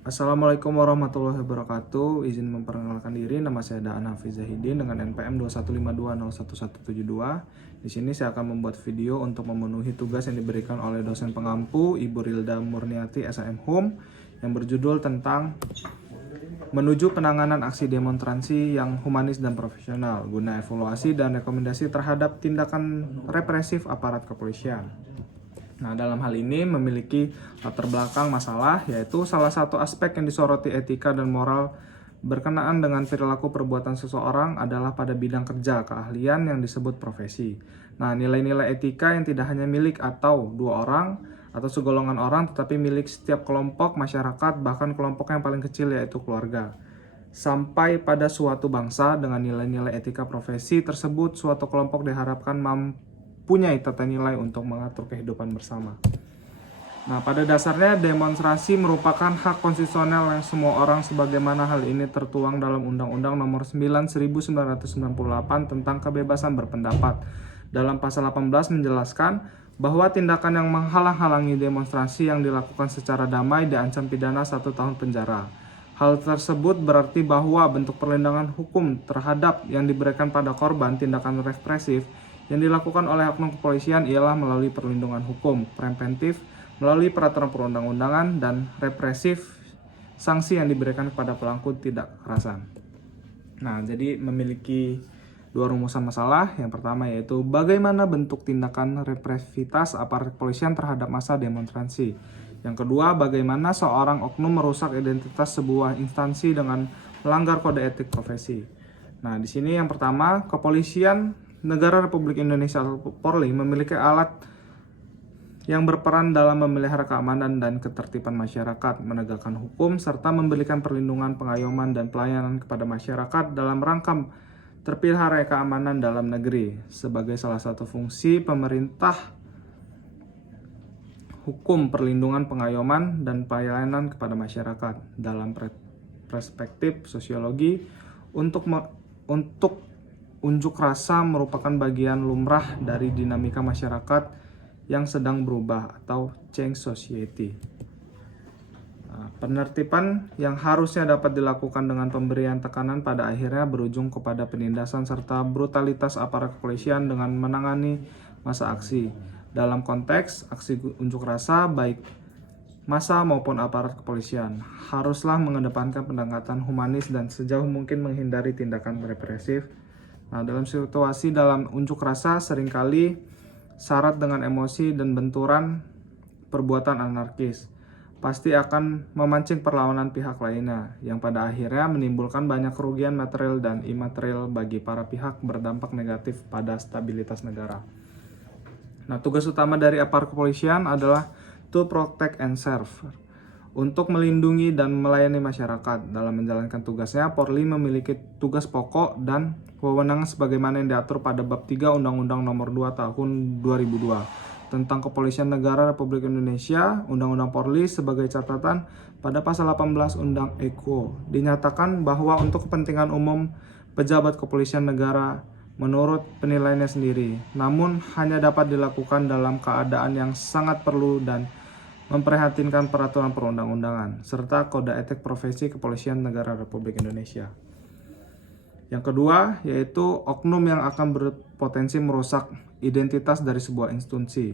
Assalamualaikum warahmatullahi wabarakatuh. Izin memperkenalkan diri, nama saya Daan Hafiz Zahidin dengan NPM 215201172. Di sini saya akan membuat video untuk memenuhi tugas yang diberikan oleh dosen pengampu Ibu Rilda Murniati SHM Hum yang berjudul tentang menuju penanganan aksi demonstrasi yang humanis dan profesional guna evaluasi dan rekomendasi terhadap tindakan represif aparat kepolisian. Nah, dalam hal ini memiliki latar belakang masalah, yaitu salah satu aspek yang disoroti etika dan moral berkenaan dengan perilaku perbuatan seseorang adalah pada bidang kerja keahlian yang disebut profesi. Nah, nilai-nilai etika yang tidak hanya milik atau dua orang atau segolongan orang, tetapi milik setiap kelompok masyarakat, bahkan kelompok yang paling kecil yaitu keluarga. Sampai pada suatu bangsa dengan nilai-nilai etika profesi tersebut, suatu kelompok diharapkan mempunyai tata nilai untuk mengatur kehidupan bersama. Nah, pada dasarnya demonstrasi merupakan hak konstitusional yang semua orang, sebagaimana hal ini tertuang dalam Undang-Undang Nomor 9 1998 tentang kebebasan berpendapat. Dalam pasal 18 menjelaskan bahwa tindakan yang menghalang-halangi demonstrasi yang dilakukan secara damai diancam pidana 1 tahun penjara. Hal tersebut berarti bahwa bentuk perlindungan hukum terhadap yang diberikan pada korban tindakan represif yang dilakukan oleh oknum kepolisian ialah melalui perlindungan hukum preventif, melalui peraturan perundang-undangan, dan represif sanksi yang diberikan kepada pelaku tindak kekerasan. Nah, jadi memiliki dua rumusan masalah. Yang pertama yaitu bagaimana bentuk tindakan represivitas aparat kepolisian terhadap massa demonstrasi. Yang kedua, bagaimana seorang oknum merusak identitas sebuah instansi dengan melanggar kode etik profesi. Nah, di sini yang pertama, kepolisian Negara Republik Indonesia atau Polri memiliki alat yang berperan dalam memelihara keamanan dan ketertiban masyarakat, menegakkan hukum, serta memberikan perlindungan, pengayoman, dan pelayanan kepada masyarakat dalam rangka terpelihara keamanan dalam negeri. Sebagai salah satu fungsi pemerintah, hukum, perlindungan, pengayoman, dan pelayanan kepada masyarakat dalam perspektif sosiologi untuk unjuk rasa merupakan bagian lumrah dari dinamika masyarakat yang sedang berubah atau change society. Penertiban yang harusnya dapat dilakukan dengan pemberian tekanan pada akhirnya berujung kepada penindasan serta brutalitas aparat kepolisian dengan menangani massa aksi. Dalam konteks aksi unjuk rasa, baik massa maupun aparat kepolisian haruslah mengedepankan pendekatan humanis dan sejauh mungkin menghindari tindakan represif. Nah, dalam situasi dalam unjuk rasa seringkali syarat dengan emosi dan benturan perbuatan anarkis pasti akan memancing perlawanan pihak lainnya yang pada akhirnya menimbulkan banyak kerugian material dan imaterial bagi para pihak, berdampak negatif pada stabilitas negara. Nah, tugas utama dari aparat kepolisian adalah to protect and serve, untuk melindungi dan melayani masyarakat. Dalam menjalankan tugasnya, Polri memiliki tugas pokok dan wewenang sebagaimana yang diatur pada bab 3 Undang-Undang Nomor 2 Tahun 2002 tentang Kepolisian Negara Republik Indonesia. Undang-Undang Polri sebagai catatan pada pasal 18 Undang EKO dinyatakan bahwa untuk kepentingan umum pejabat kepolisian negara menurut penilaiannya sendiri, namun hanya dapat dilakukan dalam keadaan yang sangat perlu dan memprihatinkan peraturan perundang-undangan serta kode etik profesi kepolisian negara Republik Indonesia. Yang kedua yaitu oknum yang akan berpotensi merusak identitas dari sebuah institusi.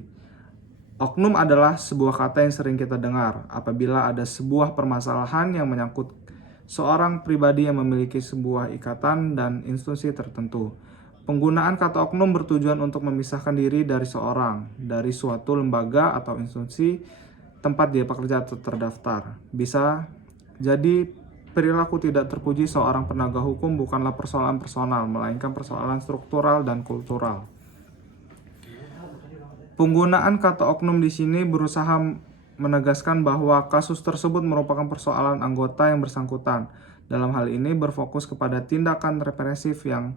Oknum adalah sebuah kata yang sering kita dengar apabila ada sebuah permasalahan yang menyangkut seorang pribadi yang memiliki sebuah ikatan dan institusi tertentu. Penggunaan kata oknum bertujuan untuk memisahkan diri dari seorang, dari suatu lembaga atau institusi tempat dia bekerja atau terdaftar. Bisa jadi perilaku tidak terpuji seorang penegak hukum bukanlah persoalan personal, melainkan persoalan struktural dan kultural. Penggunaan kata oknum di sini berusaha menegaskan bahwa kasus tersebut merupakan persoalan anggota yang bersangkutan. Dalam hal ini berfokus kepada tindakan represif yang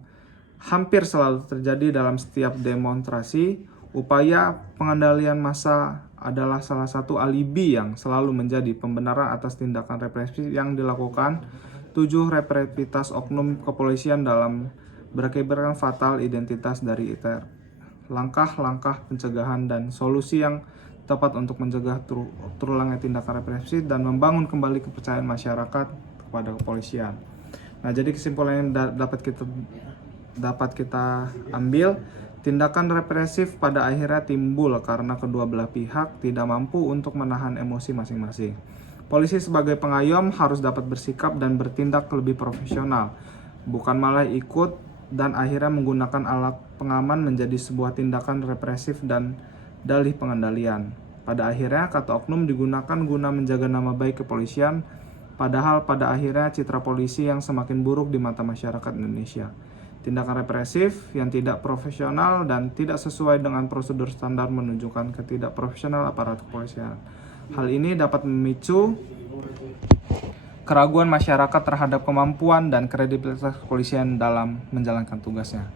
hampir selalu terjadi dalam setiap demonstrasi. Upaya pengendalian massa adalah salah satu alibi yang selalu menjadi pembenaran atas tindakan represif yang dilakukan. 7. Represivitas oknum kepolisian dalam berakibatkan fatal identitas dari ITER. Langkah-langkah pencegahan dan solusi yang tepat untuk mencegah terulangnya tindakan represif dan membangun kembali kepercayaan masyarakat kepada kepolisian. Nah, jadi kesimpulan yang dapat kita ambil, tindakan represif pada akhirnya timbul karena kedua belah pihak tidak mampu untuk menahan emosi masing-masing. Polisi sebagai pengayom harus dapat bersikap dan bertindak lebih profesional, bukan malah ikut dan akhirnya menggunakan alat pengaman menjadi sebuah tindakan represif dan dalih pengendalian. Pada akhirnya kata oknum digunakan guna menjaga nama baik kepolisian, padahal pada akhirnya citra polisi yang semakin buruk di mata masyarakat Indonesia. Tindakan represif yang tidak profesional dan tidak sesuai dengan prosedur standar menunjukkan ketidakprofesional aparat kepolisian. Hal ini dapat memicu keraguan masyarakat terhadap kemampuan dan kredibilitas kepolisian dalam menjalankan tugasnya.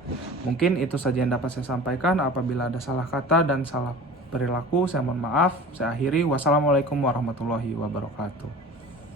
Mungkin itu saja yang dapat saya sampaikan. Apabila ada salah kata dan salah perilaku, saya mohon maaf. Saya akhiri. Wassalamualaikum warahmatullahi wabarakatuh.